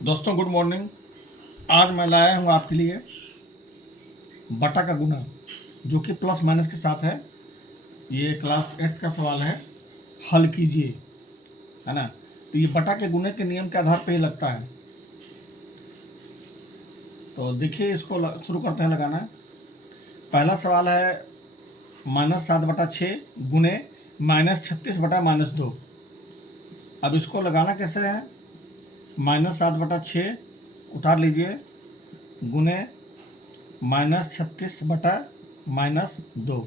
दोस्तों good morning. आज मैं लाया हूँ आपके लिए बटा का गुना जो कि प्लस माइनस के साथ है। ये क्लास 8 का सवाल है, हल कीजिए, है ना। तो ये बटा के गुने के नियम के आधार पे ही लगता है। तो देखिए, इसको शुरू करते हैं लगाना। पहला सवाल है -7/6 गुने -36/-2। अब इसको लगाना कैसे है? -7/6 उतार लीजिए गुने -36/-2।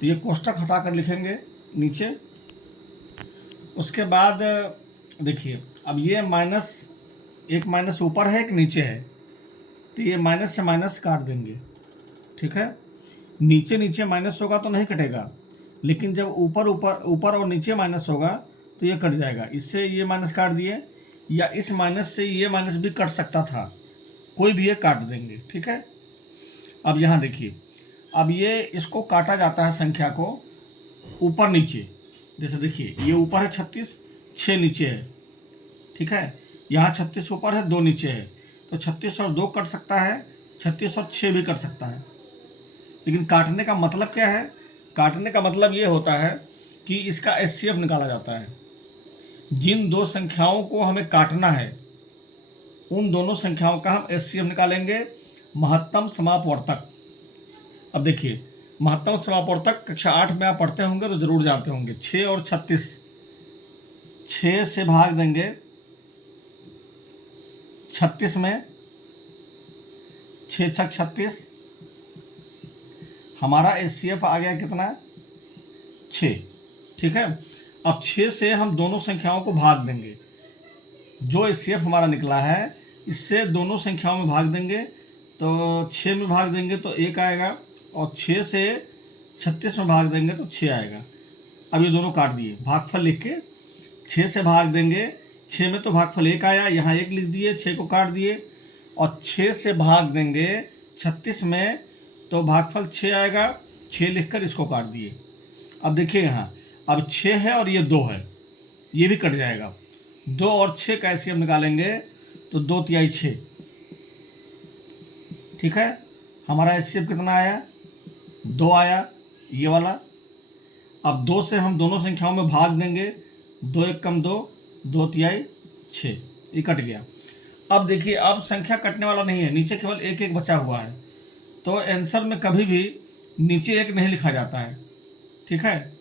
तो ये कोष्टक हटा कर लिखेंगे नीचे। उसके बाद देखिए, अब ये माइनस, एक माइनस ऊपर है एक नीचे है, तो ये माइनस से माइनस काट देंगे, ठीक है। नीचे नीचे माइनस होगा तो नहीं कटेगा, लेकिन जब ऊपर ऊपर ऊपर और नीचे माइनस होगा तो ये कट जाएगा। इससे ये माइनस काट दिए, या इस माइनस से ये माइनस भी कट सकता था, कोई भी ये काट देंगे, ठीक है। अब यहाँ देखिए, अब ये इसको काटा जाता है संख्या को ऊपर नीचे। जैसे देखिए, ये ऊपर है 36, 6 नीचे है, ठीक है। यहाँ 36 ऊपर है, 2 नीचे है, तो 36 और 2 कट सकता है, 36 और 6 भी कट सकता है। लेकिन काटने का मतलब क्या है? काटने का मतलब ये होता है कि इसका एचसीएफ निकाला जाता है। जिन दो संख्याओं को हमें काटना है, उन दोनों संख्याओं का हम एचसीएफ निकालेंगे, महत्तम समापवर्तक। अब देखिए, महत्तम समापवर्तक कक्षा 8 में आप पढ़ते होंगे तो जरूर जानते होंगे। 6 और 36, 6 से भाग देंगे 36 में, 6 छक 36, हमारा एचसीएफ आ गया कितना? 6, ठीक है। अब 6 से हम दोनों संख्याओं को भाग देंगे। जो एचसीएफ हमारा निकला है, इससे दोनों संख्याओं में भाग देंगे, तो 6 में भाग देंगे तो 1 आएगा, और 6 से 36 में भाग देंगे तो 6 आएगा। अब ये दोनों काट दिए, भागफल लिख के 6 से भाग देंगे, 6 में तो भागफल 1 आया, यहाँ 1 लिख दिए, 6 को काट दिए, और 6 से भाग देंगे 36 में तो भागफल 6 आएगा, 6 लिखकर इसको काट दिए। अब देखिए यहाँ, अब 6 है और ये 2 है, ये भी कट जाएगा। 2 और 6 का एचसीएफ निकालेंगे तो 2 तिहाई 6, ठीक है। हमारा एचसीएफ कितना आया? 2 आया, ये वाला। अब 2 से हम दोनों संख्याओं में भाग देंगे, 2 एक कम 2, 2 तिहाई 6, ये कट गया। अब देखिए, अब संख्या कटने वाला नहीं है, नीचे केवल 1 1 बचा हुआ है, तो आंसर में कभी भी नीचे 1 नहीं लिखा जाता है, ठीक है।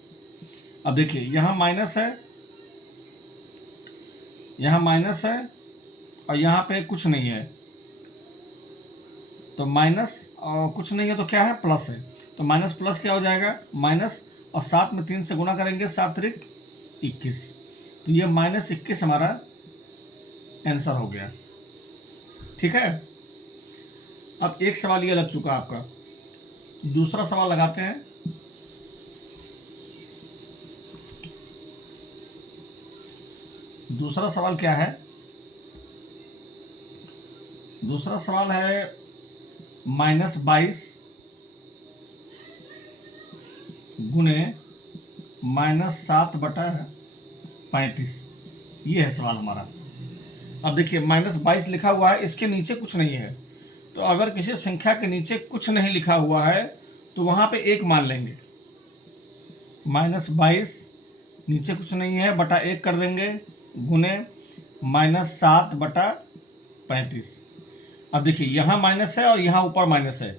अब देखिए, यहाँ माइनस है, यहाँ माइनस है, और यहाँ पे कुछ नहीं है, तो माइनस और कुछ नहीं है तो क्या है? प्लस है। तो माइनस प्लस क्या हो जाएगा? माइनस, और 7 में 3 से गुना करेंगे, 7 त्रिक 21, तो ये -21 हमारा आंसर हो गया, ठीक है। अब एक सवाल ये लग चुका आपका, दूसरा सवाल लगाते हैं। दूसरा सवाल क्या है? दूसरा सवाल है -22 गुने -7/35। ये है सवाल हमारा। अब देखिए, -22 लिखा हुआ है, इसके नीचे कुछ नहीं है, तो अगर किसी संख्या के नीचे कुछ नहीं लिखा हुआ है तो वहाँ पे 1 मान लेंगे। -22 नीचे कुछ नहीं है, बटा 1 कर देंगे, गुने -7/35। अब देखिए, यहाँ माइनस है और यहाँ ऊपर माइनस है,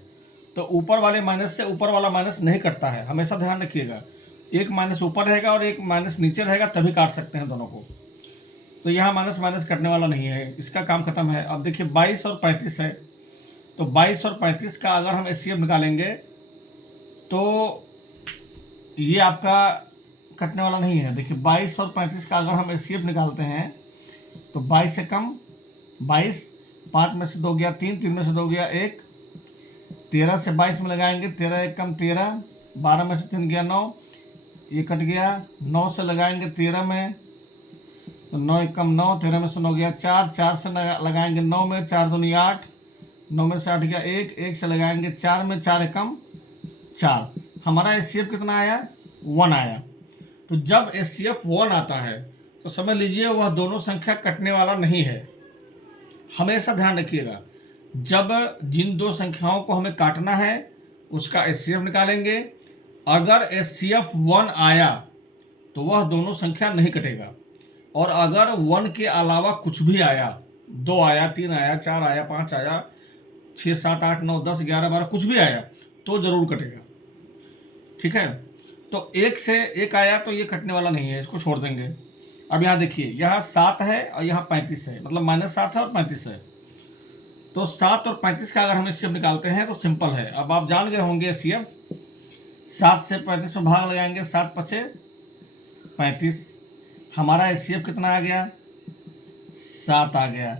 तो ऊपर वाले माइनस से ऊपर वाला माइनस नहीं कटता है, हमेशा ध्यान रखिएगा। एक माइनस ऊपर रहेगा और एक माइनस नीचे रहेगा, तभी काट सकते हैं दोनों को। तो यहाँ माइनस माइनस कटने वाला नहीं है, इसका काम खत्म है। अब देखिए, 22 और 35 है, तो 22 और 35 का अगर हम एचसीएफ निकालेंगे तो ये आपका कटने वाला नहीं है। देखिए, 22 और 35 का अगर हम एचसीएफ निकालते हैं तो 22 से कम 22, 5 में से 2 गया 3, 3 में से 2 गया 1, 13 से 22 में लगाएंगे, 13 एक कम 13, 12 में से 3 गया 9, ये कट गया। 9 से लगाएंगे 13 में, तो 9 एक कम 9, 13 में से 9 गया 4, 4 से लगाएंगे 9 में, 4 दूनी 8, 9 में से 8 गया 1, 1 से लगाएंगे 4 में, 4 एक कम 4। हमारा एचसीएफ कितना आया? 1 आया। तो जब एचसीएफ 1 आता है तो समझ लीजिए वह दोनों संख्या कटने वाला नहीं है, हमेशा ध्यान रखिएगा, जब जिन दो संख्याओं को हमें काटना है उसका एचसीएफ निकालेंगे, अगर एचसीएफ 1 आया तो वह दोनों संख्या नहीं कटेगा, और अगर 1 के अलावा कुछ भी आया, 2 आया, 3 आया, 4 आया, 5 आया, 6, 7, 8, 9, 10, 11, 12 कुछ भी आया तो जरूर कटेगा। ठीक है, तो 1 से 1 आया तो ये कटने वाला नहीं है, इसको छोड़ देंगे। अब यहाँ देखिए, यहाँ 7 है और यहाँ 35 है, मतलब -7 है और 35 है। तो 7 और 35 का अगर हम एचसीएफ निकालते हैं तो सिंपल है। अब आप जान गए होंगे एचसीएफ, 7 से 35 में भाग लगाएंगे, 7 पचे 35, हमारा एचसीएफ कितना आ गया? 7 आ गया।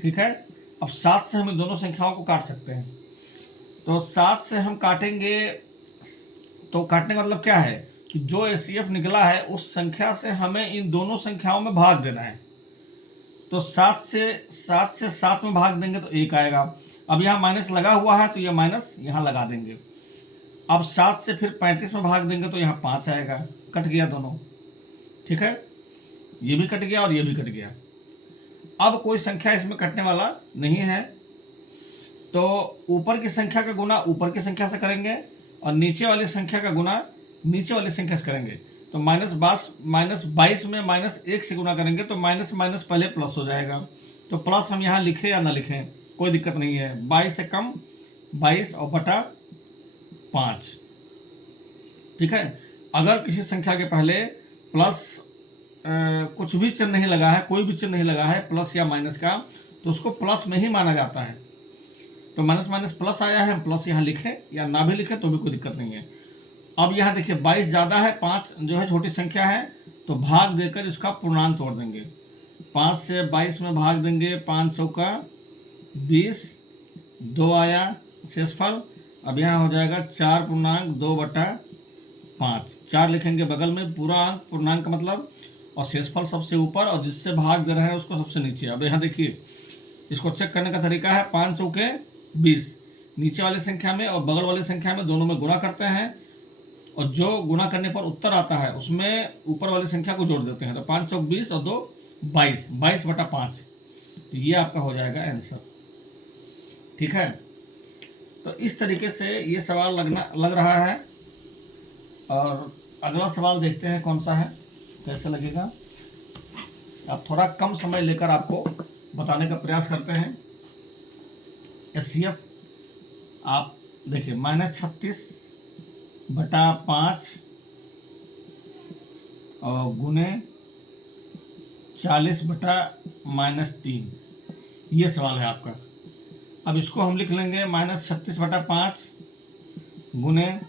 ठीक है, अब 7 से हम इन दोनों संख्याओं को काट सकते हैं। तो 7 से हम काटेंगे, तो काटने का मतलब क्या है कि जो एचसीएफ निकला है उस संख्या से हमें इन दोनों संख्याओं में भाग देना है। तो 7 से 7 में भाग देंगे तो 1 आएगा। अब यहाँ माइनस लगा हुआ है तो यह माइनस यहाँ लगा देंगे। अब 7 से फिर 35 में भाग देंगे तो यहाँ 5 आएगा, कट गया दोनों। ठीक है, ये भी कट गया और ये भी कट गया। अब कोई संख्या इसमें कटने वाला नहीं है, तो ऊपर की संख्या का गुना ऊपर की संख्या से करेंगे और नीचे वाली संख्या का गुना नीचे वाली संख्या से करेंगे। तो -22 में -1 से गुना करेंगे तो माइनस माइनस पहले प्लस हो जाएगा। तो प्लस हम यहाँ लिखें या ना लिखें कोई दिक्कत नहीं है। 22 से कम 22 और बटा 5। ठीक है, अगर किसी संख्या के पहले प्लस कुछ भी चिन्ह नहीं लगा है, कोई भी चिन्ह नहीं लगा है प्लस या माइनस का, तो उसको प्लस में ही माना जाता है। तो माइनस माइनस प्लस आया है, हम प्लस यहाँ लिखें या ना भी लिखें तो भी कोई दिक्कत नहीं है। अब यहाँ देखिए 22 ज़्यादा है, 5 जो है छोटी संख्या है, तो भाग देकर इसका पूर्णांक तोड़ देंगे। 5 से 22 में भाग देंगे, 5 चौका 20, 2 आया शेषफल। अब यहाँ हो जाएगा 4.2/5। 4 लिखेंगे बगल में, पूरा अंक पूर्णांक का मतलब, और शेषफल सबसे ऊपर और जिससे भाग दे रहे हैं उसको सबसे नीचे। अब यहाँ देखिए, इसको चेक करने का तरीका है, 5 चौके 20 नीचे वाली संख्या में और बगल वाली संख्या में दोनों में गुणा करते हैं, और जो गुणा करने पर उत्तर आता है उसमें ऊपर वाली संख्या को जोड़ देते हैं। तो 5 चौक 20 और 2 22, 22/5। तो ये आपका हो जाएगा आंसर। ठीक है, तो इस तरीके से ये सवाल लग रहा है। और अगला सवाल देखते हैं कौन सा है, कैसे लगेगा। अब थोड़ा कम समय लेकर आपको बताने का प्रयास करते हैं। एचसीएफ आप देखिए, -36/5 और गुने 40/-3, ये सवाल है आपका। अब इसको हम लिख लेंगे -36/5 गुने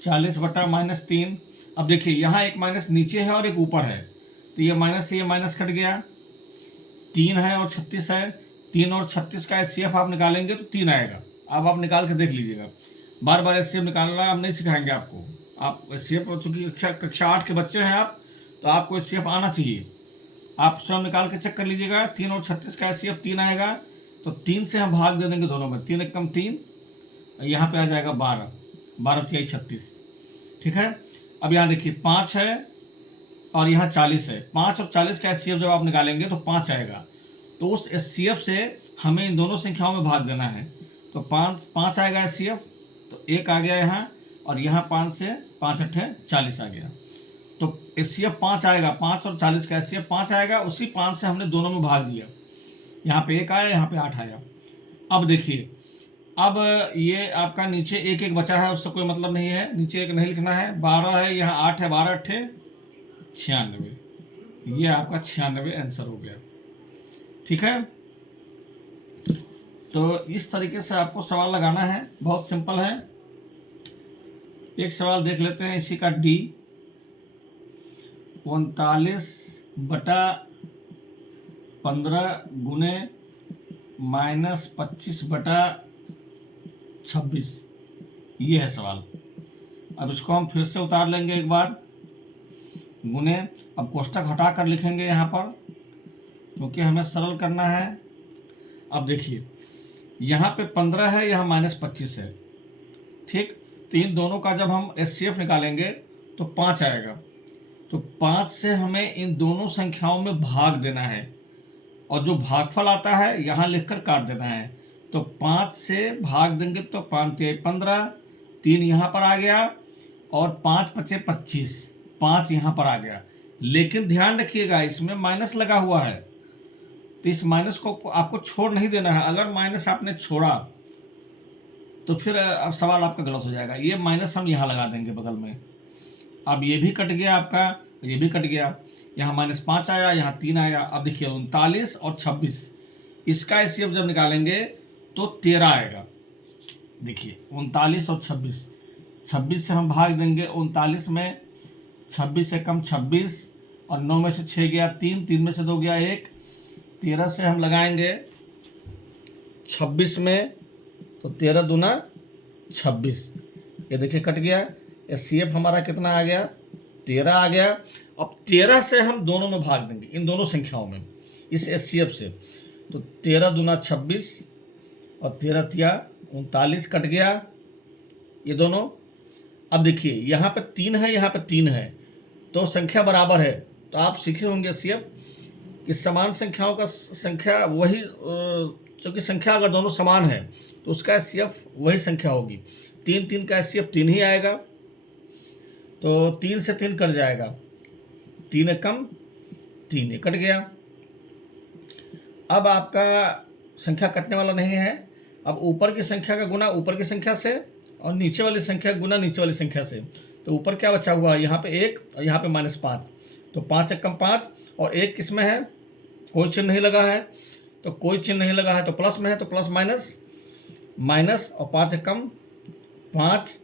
40/-3। अब देखिए, यहाँ एक माइनस नीचे है और एक ऊपर है, तो ये माइनस से ये माइनस कट गया। 3 है और 36 है, 3 और 36 का एचसीएफ आप निकालेंगे तो 3 आएगा। अब आप निकाल के देख लीजिएगा, बार बार एचसीएफ निकालना हम नहीं सिखाएंगे आपको। आप एचसीएफ, चूँकि कक्षा 8 के बच्चे हैं आप, तो आपको एचसीएफ आना चाहिए। आप स्वयं निकाल के चेक कर लीजिएगा। 3 और 36 का एचसीएफ 3 आएगा, तो 3 से हम भाग दे देंगे दोनों में। 3 एक कम 3, यहाँ पे आ जाएगा 12, 12×3 = 36। ठीक है, अब यहाँ देखिए 5 है और यहाँ 40 है। 5 और 40 का एचसीएफ जब आप निकालेंगे तो 5 आएगा। तो उस एचसीएफ से हमें इन दोनों संख्याओं में भाग देना है। तो 5 आएगा एचसीएफ, तो 1 आ गया यहाँ, और यहाँ 5 से 5 8 40 आ गया। तो एचसीएफ 5 आएगा, 5 और 40 का एचसीएफ 5 आएगा। उसी 5 से हमने दोनों में भाग दिया, यहाँ पे 1 आया, यहाँ पे 8 आया। अब देखिए, अब ये आपका नीचे 1 बचा है, उससे कोई मतलब नहीं है, नीचे 1 नहीं लिखना है। 12 है, यहाँ 8 है, 12 8 96, ये आपका 96 आंसर हो गया। ठीक है, तो इस तरीके से आपको सवाल लगाना है, बहुत सिंपल है। एक सवाल देख लेते हैं इसी का, डी 39/15 गुने -25/26, ये है सवाल। अब इसको हम फिर से उतार लेंगे एक बार, गुने, अब कोष्टक हटा कर लिखेंगे यहाँ पर, क्योंकि हमें सरल करना है। अब देखिए, यहाँ पे 15 है, यहाँ -25 है। ठीक, तो इन दोनों का जब हम एचसीएफ निकालेंगे तो 5 आएगा। तो 5 से हमें इन दोनों संख्याओं में भाग देना है। और जो भागफल आता है यहाँ लिखकर काट देना है। तो 5 से भाग देंगे तो 5 × 15, 3 यहाँ पर आ गया और 5 × 5 = 25, 5 यहाँ पर आ गया। लेकिन ध्यान रखिएगा इसमें माइनस लगा हुआ है, तो इस माइनस को आपको छोड़ नहीं देना है। अगर माइनस आपने छोड़ा तो फिर अब सवाल आपका गलत हो जाएगा। ये माइनस हम यहाँ लगा देंगे बगल में। अब ये भी कट गया आपका, ये भी कट गया, यहाँ -5 आया, यहाँ 3 आया। अब देखिए 39 और 26, इसका HCF जब निकालेंगे तो 13 आएगा। देखिए 39 और 26, 26 से हम भाग देंगे 39 में, 26 से कम 26 और 9 में से 6 गया 3, 3 में से 2 गया 1, 13 से हम लगाएंगे 26 में तो 13 दूना 26, ये देखिए कट गया। HCF हमारा कितना आ गया, 13 आ गया। अब 13 से हम दोनों में भाग देंगे, इन दोनों संख्याओं में, इस HCF से। तो 13 दूना 26 और 13 तिया 39, कट गया ये दोनों। अब देखिए यहाँ पे 3 है, यहाँ पे 3 है, तो संख्या बराबर है। तो आप सीखे होंगे HCF कि समान संख्याओं का संख्या वही, चूँकि संख्या अगर दोनों समान है तो उसका HCF वही संख्या होगी। 3 3 का HCF 3 ही आएगा, तो 3 से 3 कट जाएगा, 3 एक कम 3, ये कट गया। अब आपका संख्या कटने वाला नहीं है। अब ऊपर की संख्या का गुना ऊपर की संख्या से और नीचे वाली संख्या गुना नीचे वाली संख्या से। तो ऊपर क्या बचा हुआ है, यहाँ पे 1 और यहाँ पे -5, तो 5 एक कम 5 और 1 किस में है, कोई चिन्ह नहीं लगा है, तो कोई चिन्ह नहीं लगा है तो प्लस में है, तो प्लस माइनस माइनस, और 5 एक कम 5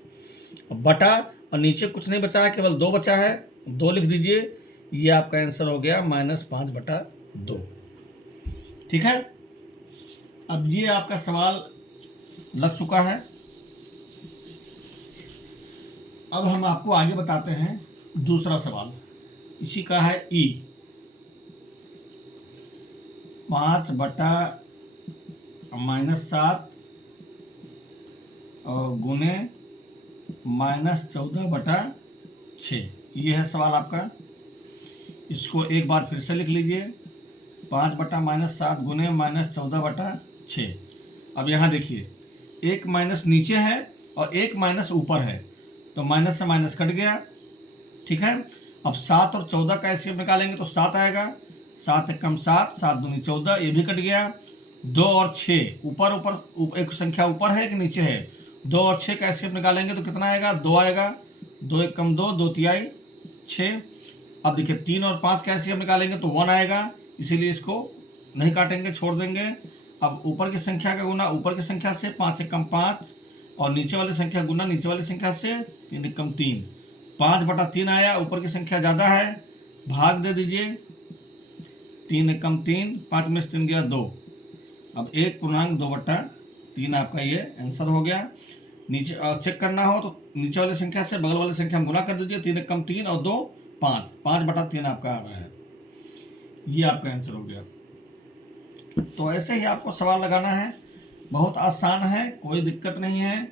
बटा, और नीचे कुछ नहीं बचा है, केवल 2 बचा है, 2 लिख दीजिए। ये आपका आंसर हो गया -5/2। ठीक है, अब ये आपका सवाल लग चुका है। अब हम आपको आगे बताते हैं दूसरा सवाल, इसी का है E, 5/-7 और गुने -14/6, ये है सवाल आपका। इसको एक बार फिर से लिख लीजिए, 5/-7 गुने -14/6। अब यहाँ देखिए एक माइनस नीचे है और एक माइनस ऊपर है, तो माइनस से माइनस कट गया। ठीक है, अब 7 और 14 का HCF निकालेंगे तो 7 आएगा, 7 एक कम 7, 7 दूनी 14, ये भी कट गया। 2 और 6, ऊपर एक संख्या ऊपर है कि नीचे है, 2 और 6 का HCF निकालेंगे तो कितना आएगा, 2 आएगा, 2 एक कम 2, 2 तिहाई 6। अब देखिए 3 और 5 का HCF निकालेंगे तो 1 आएगा, इसीलिए इसको नहीं काटेंगे, छोड़ देंगे। अब ऊपर की संख्या का गुना ऊपर की संख्या से, 5 एक कम 5, और नीचे वाली संख्या गुना नीचे वाली संख्या से, 3 एक कम 3, 5/3 आया। ऊपर की संख्या ज़्यादा है, भाग दे दीजिए, 3 एक कम 3, 5 में से 3 गया 2। अब 1/2/3 आपका ये आंसर हो गया। नीचे चेक करना हो तो नीचे वाली संख्या से बगल वाली संख्या में गुना कर दीजिए, 3 एक कम 3 और 2 5, 5/3 आपका आ रहा है। ये आपका आंसर हो गया। तो ऐसे ही आपको सवाल लगाना है, बहुत आसान है, कोई दिक्कत नहीं है,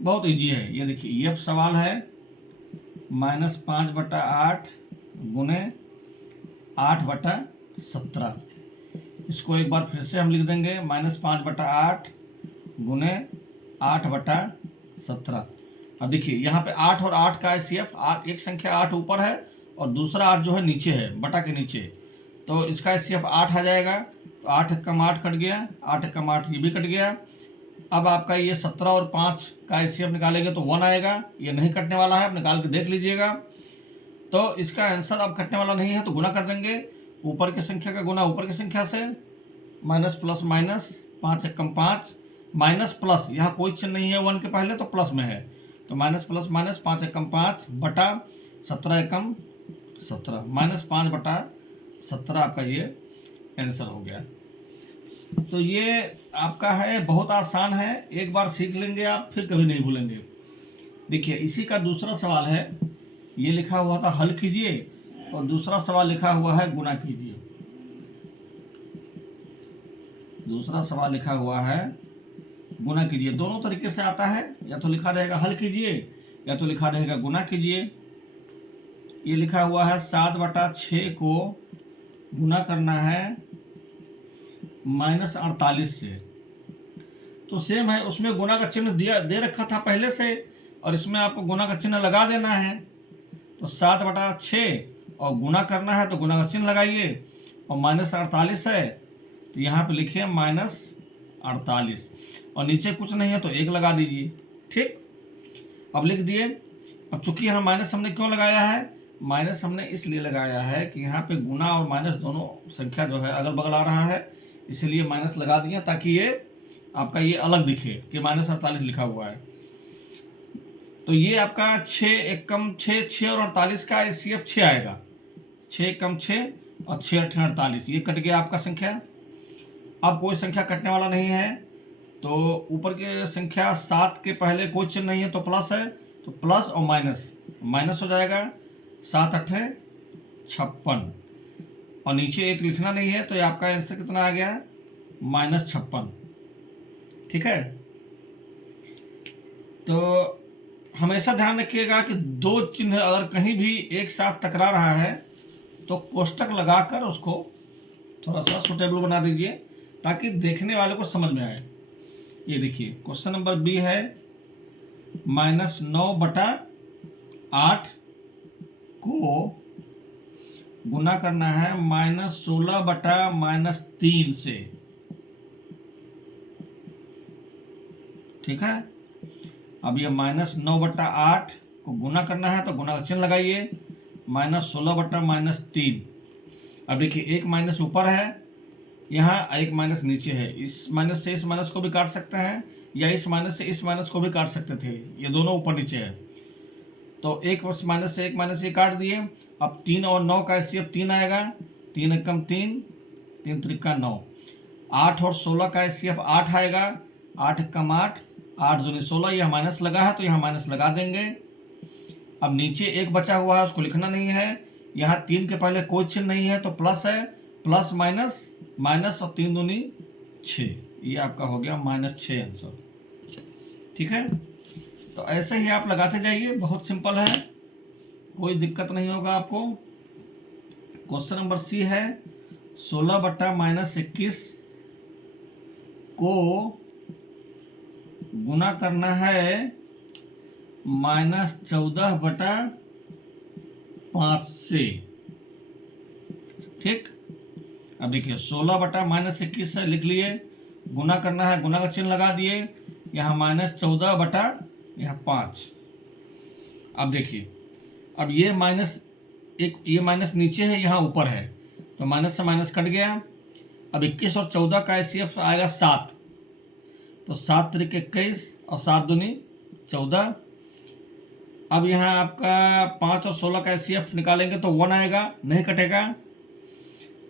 बहुत इजी है। ये देखिए ये सवाल है, -5/8 गुने 8/17। इसको एक बार फिर से हम लिख देंगे, -5/8 गुने 8/17। अब देखिए यहाँ पे 8 और 8 का HCF, एक संख्या 8 ऊपर है और दूसरा 8 जो है नीचे है, बटा के नीचे, तो इसका HCF 8 आ जाएगा। तो 8 एक कम 8 कट गया, 8 एक कम 8 ये भी कट गया। अब आपका ये 17 और 5 का HCF निकालेंगे तो 1 आएगा, ये नहीं कटने वाला है, आप निकाल के देख लीजिएगा। तो इसका आंसर अब कटने वाला नहीं है तो गुना कर देंगे, ऊपर की संख्या का गुना ऊपर की संख्या से, माइनस प्लस माइनस, 5 एक कम 5, माइनस प्लस, यहाँ कोई चिन्ह नहीं है 1 के पहले तो प्लस में है, तो माइनस प्लस माइनस, 5 एक कम 5 बटा 17 एक कम 17, -5/17 आपका ये आंसर हो गया। तो ये आपका है, बहुत आसान है, एक बार सीख लेंगे आप फिर कभी नहीं भूलेंगे। देखिए इसी का दूसरा सवाल है, ये लिखा हुआ था हल कीजिए और दूसरा सवाल लिखा हुआ है गुना कीजिए। दूसरा सवाल लिखा हुआ है गुना कीजिए, दोनों तरीके से आता है, या तो लिखा रहेगा हल कीजिए या तो लिखा रहेगा गुना कीजिए। ये लिखा हुआ है 7/6 को गुना करना है -48 से। तो सेम है, उसमें गुना का चिन्ह दिया दे रखा था पहले से, और इसमें आपको गुना का चिन्ह लगा देना है। तो 7/6 और गुना करना है तो गुना का चिन्ह लगाइए, और -48 है तो यहाँ पे लिखिए -48, और नीचे कुछ नहीं है तो 1 लगा दीजिए। ठीक, अब लिख दिए। अब चूंकि यहाँ माइनस हमने क्यों लगाया है, माइनस हमने इसलिए लगाया है कि यहाँ पे गुना और माइनस दोनों संख्या जो है अगल बगल आ रहा है, इसलिए माइनस लगा दिया ताकि ये आपका ये अलग दिखे कि -48 लिखा हुआ है। तो ये आपका 6 1 कम 6 6 और 48 का HCF 6 आएगा। 6 कम 6 और 6 8 48, ये कट गया आपका संख्या। अब कोई संख्या कटने वाला नहीं है, तो ऊपर के संख्या 7 के पहले कोई चिन्ह नहीं है तो प्लस है, तो प्लस और माइनस माइनस हो जाएगा। 7 8 56, और नीचे 1 लिखना नहीं है, तो ये आपका आंसर कितना आ गया, -56। ठीक है, तो हमेशा ध्यान रखिएगा कि दो चिन्ह अगर कहीं भी एक साथ टकरा रहा है तो कोष्टक लगाकर उसको थोड़ा सा सुटेबल बना दीजिए ताकि देखने वाले को समझ में आए। ये देखिए क्वेश्चन नंबर बी है, -9/8 को गुना करना है -16/-3 से। ठीक है, अब ये -9/8 को गुना करना है तो गुना का चिन्ह लगाइए, -16/-3। अब देखिए एक माइनस ऊपर है, यहाँ एक माइनस नीचे है। इस माइनस से इस माइनस को भी काट सकते हैं, या इस माइनस से इस माइनस को भी काट सकते थे, ये दोनों ऊपर नीचे है। तो एक माइनस से एक माइनस ये काट दिए। अब 3 और 9 का HCF 3 आएगा, 3 एकम 3, 3 त्रिका 9। 8 और 16 का HCF 8 आएगा, 8 एकम 8, 8 दूनी 16। यह माइनस लगा है तो यहाँ माइनस लगा देंगे। अब नीचे 1 बचा हुआ है, उसको लिखना नहीं है। यहाँ 3 के पहले कोई चिन्ह नहीं है तो प्लस है, प्लस माइनस माइनस, और 3 दूनी 6, ये आपका हो गया -6 आंसर। ठीक है, तो ऐसे ही आप लगाते जाइए, बहुत सिंपल है, कोई दिक्कत नहीं होगा आपको। क्वेश्चन नंबर सी है, 16/-21 को गुना करना है -14/5 से। ठीक, अब देखिए 16/-21 है, लिख लिए। गुना करना है, गुना का चिन्ह लगा दिए, यहाँ -14/5। अब देखिए, अब ये माइनस एक, ये माइनस नीचे है, यहाँ ऊपर है, तो माइनस से माइनस कट गया। अब 21 और 14 का HCF आएगा 7, तो 7 त्रिक 21 और 7 दूनी 14। अब यहाँ आपका 5 और 16 का HCF निकालेंगे तो 1 आएगा, नहीं कटेगा।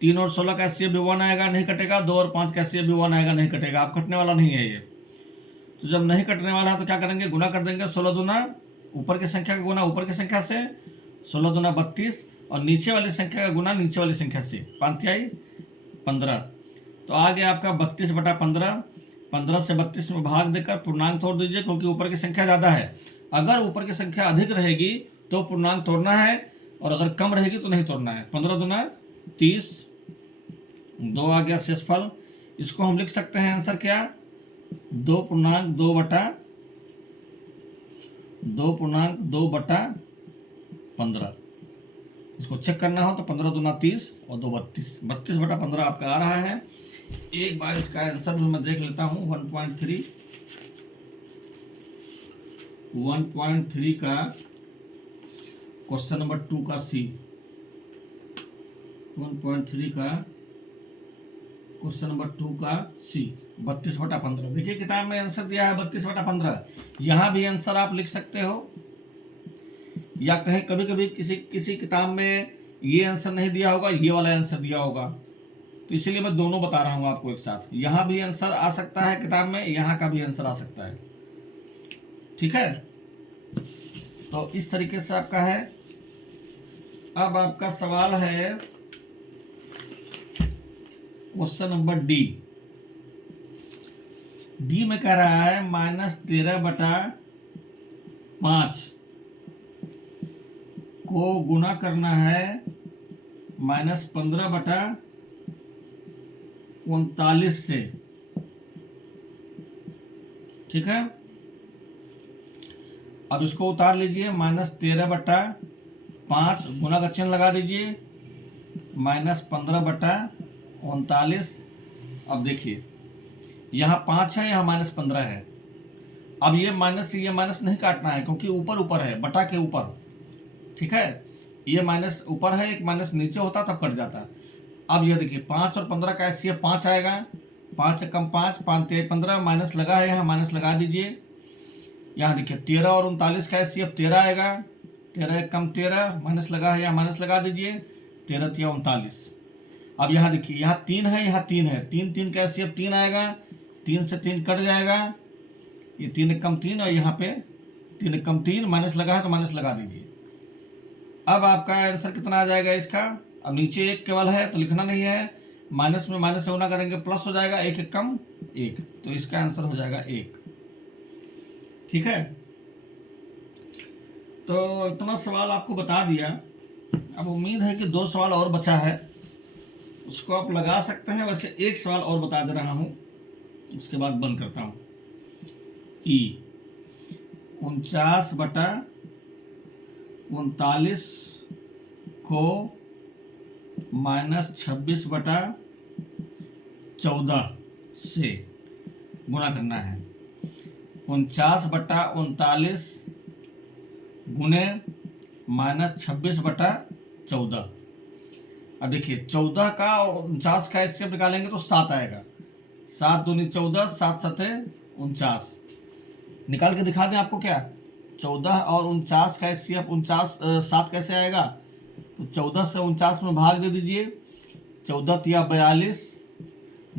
3 और 16 का HCF भी 1 आएगा, नहीं कटेगा। 2 और 5 का HCF भी 1 आएगा, नहीं कटेगा। आप कटने वाला नहीं है ये। तो जब नहीं कटने वाला है तो क्या करेंगे, गुना कर देंगे। 16 दूना ऊपर की संख्या का गुना ऊपर की संख्या से, 16 दूना 32, और नीचे वाली संख्या का गुना नीचे वाली संख्या से, 5 आई 15। तो आ गया आपका 32/15। 15 से 32 में भाग देकर पूर्णांक तोड़ दीजिए, क्योंकि ऊपर की संख्या ज़्यादा है। अगर ऊपर की संख्या अधिक रहेगी तो पूर्णांक तोड़ना है, और अगर कम रहेगी तो नहीं तोड़ना है। 15 दूना 30, 2 आ गया शेषफल। इसको हम लिख सकते हैं आंसर क्या, 2.2/15। इसको चेक करना हो तो 15 दूना 30 और 2 32, 32/15 आपका आ रहा है। एक बार इसका आंसर भी मैं देख लेता हूँ। 1.3 का क्वेश्चन नंबर 2 का सी, 1.3 का क्वेश्चन नंबर 2 का सी, 32/15। देखिए किताब में आंसर दिया है 32/15। यहाँ भी आंसर आप लिख सकते हो, या कहीं कभी कभी किसी किताब में ये आंसर नहीं दिया होगा, ये वाला आंसर दिया होगा, तो इसीलिए मैं दोनों बता रहा हूँ आपको एक साथ। यहाँ भी आंसर आ सकता है किताब में, यहाँ का भी आंसर आ सकता है। ठीक है, तो इस तरीके से आपका है। अब आपका सवाल है क्वेश्चन नंबर डी। डी में कह रहा है -13/5 को गुना करना है -15/5 39 से, ठीक है। अब इसको उतार लीजिए, -13/5 गुना का चिन्ह लगा दीजिए, -15/39। अब देखिए यहाँ 5 है, यहाँ -15 है। अब ये माइनस से ये माइनस नहीं काटना है क्योंकि ऊपर ऊपर है, बटा के ऊपर, ठीक है। ये माइनस ऊपर है, एक माइनस नीचे होता तब कट जाता। अब ये देखिए 5 और 15 का एचसीएफ 5 आएगा, 5 से कम 5, 5 3 15, माइनस लगा है, यहाँ माइनस लगा दीजिए। यहाँ देखिए 13 और 39 का एचसीएफ 13 आएगा, 13 एक कम 13, माइनस लगा है, यहाँ माइनस लगा दीजिए, 13 3 39। अब यहाँ देखिए यहाँ 3 है, यहाँ 3 है, 3 3 का एचसीएफ 3 आएगा, 3 से 3 कट जाएगा, ये 3 एक कम 3 और यहाँ पे 3 एक कम 3, माइनस लगा है तो माइनस लगा दीजिए। अब आपका आंसर कितना आ जाएगा इसका। अब नीचे एक केवल है तो लिखना नहीं है, माइनस में माइनस से गुना करेंगे प्लस हो जाएगा, 1 एक कम 1, तो इसका आंसर हो जाएगा 1, ठीक है। तो इतना सवाल आपको बता दिया। अब उम्मीद है कि 2 सवाल और बचा है, उसको आप लगा सकते हैं। वैसे एक सवाल और बता दे रहा हूँ, उसके बाद बंद करता हूँ। ई 49/39 को -26/14 से गुणा करना है। 49/39 गुणे -26/14। अब देखिए 14 का और 49 का एचसीएफ निकालेंगे तो 7 आएगा, 7 दूनी 14, 7 सते 49। निकाल के दिखा दें आपको क्या, 14 और 49 का एचसीएफ 7 कैसे आएगा। तो 14 से 49 में भाग दे दीजिए, 14 तिया 42,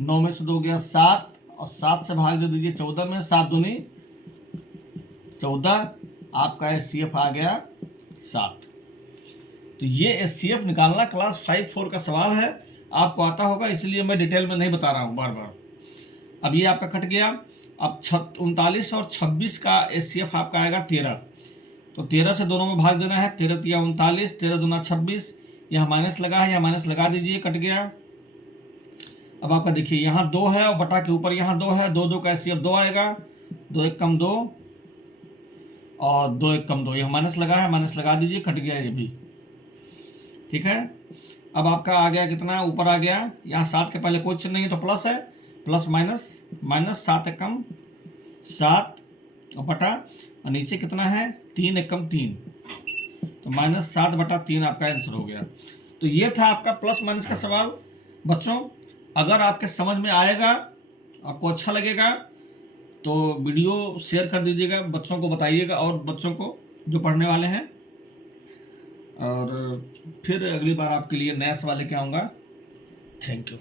9 में से 2 गया 7, और 7 से भाग दे दीजिए 14 में, 7 दूनी 14, आपका एचसीएफ आ गया 7। तो ये एचसीएफ निकालना क्लास 5-4 का सवाल है, आपको आता होगा, इसलिए मैं डिटेल में नहीं बता रहा हूँ बार बार। अब ये आपका कट गया। अब 39 और 26 का एचसीएफ आपका आएगा 13, तो 13 से दोनों में भाग देना है, 13 तिया 39, 13 दूना 26, यहाँ माइनस लगा है, यहाँ माइनस लगा दीजिए, कट गया। अब आपका देखिए यहाँ 2 है और बटा के ऊपर यहाँ 2 है, 2 2 का एचसीएफ 2 आएगा, 2 एक कम 2 और 2 एक कम 2, यहाँ माइनस लगा है, माइनस लगा दीजिए, कट गया ये भी, ठीक है। अब आपका आ गया कितना, ऊपर आ गया, यहाँ 7 के पहले कोई चिन्ह नहीं है तो प्लस है, प्लस माइनस माइनस, 7 एक कम 7 और बटा, और नीचे कितना है 3 एक कम 3, तो -7/3 आपका आंसर हो गया। तो ये था आपका प्लस माइनस का सवाल। बच्चों अगर आपके समझ में आएगा, आपको अच्छा लगेगा तो वीडियो शेयर कर दीजिएगा, बच्चों को बताइएगा और बच्चों को जो पढ़ने वाले हैं, और फिर अगली बार आपके लिए नया सवाल लेके आऊँगा। Thank you.